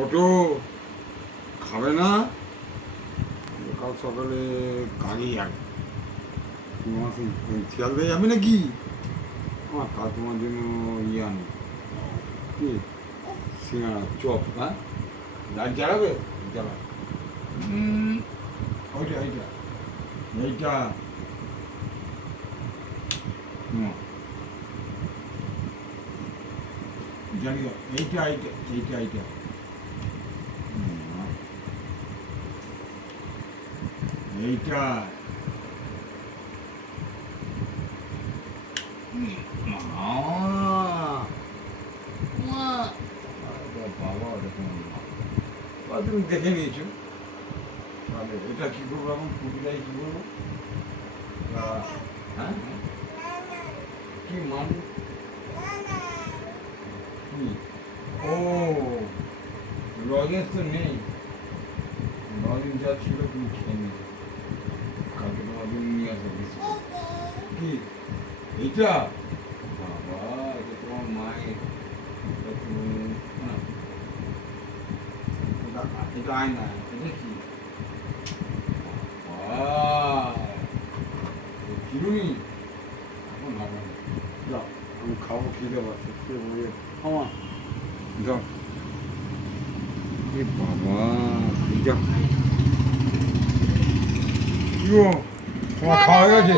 ওটো খাবে না? কাল সকালে কাজে যাবে। তোমার শিয়াল দিয়ে যাবে নাকি? আমার কাল তোমার জন্য ইয়ে আনবে কি সিঙ্গাড়া চপ। হ্যাঁ, লাইট জ্বালাবে? জ্বালা। ওইটা এইটা এইটা জানি এইটা এইটা এইটা এইটা এইটা বাবা তুমি দেখে নিয়েছো। তাহলে এটা কী করবো এখন? পুরীটাই কী করবো? হ্যাঁ কি মানে কি? ও লজেন্স তো নেই। লজেন্স যা ছিল তুমি খেয়ে নিয়ে কালকে তোমার জন্য নিয়ে আসা কি এইটা? বাবা এটা তোমার মায়ের। এটা আয়না, এটা কি? কিরুনি এখন হবে না। যাও আমি খাবো, খিদে পাচ্ছে, খেয়ে বলে খাওয়া যাও। এ বাবা যা কি গো, তোমার খাওয়া হয়ে গেছে?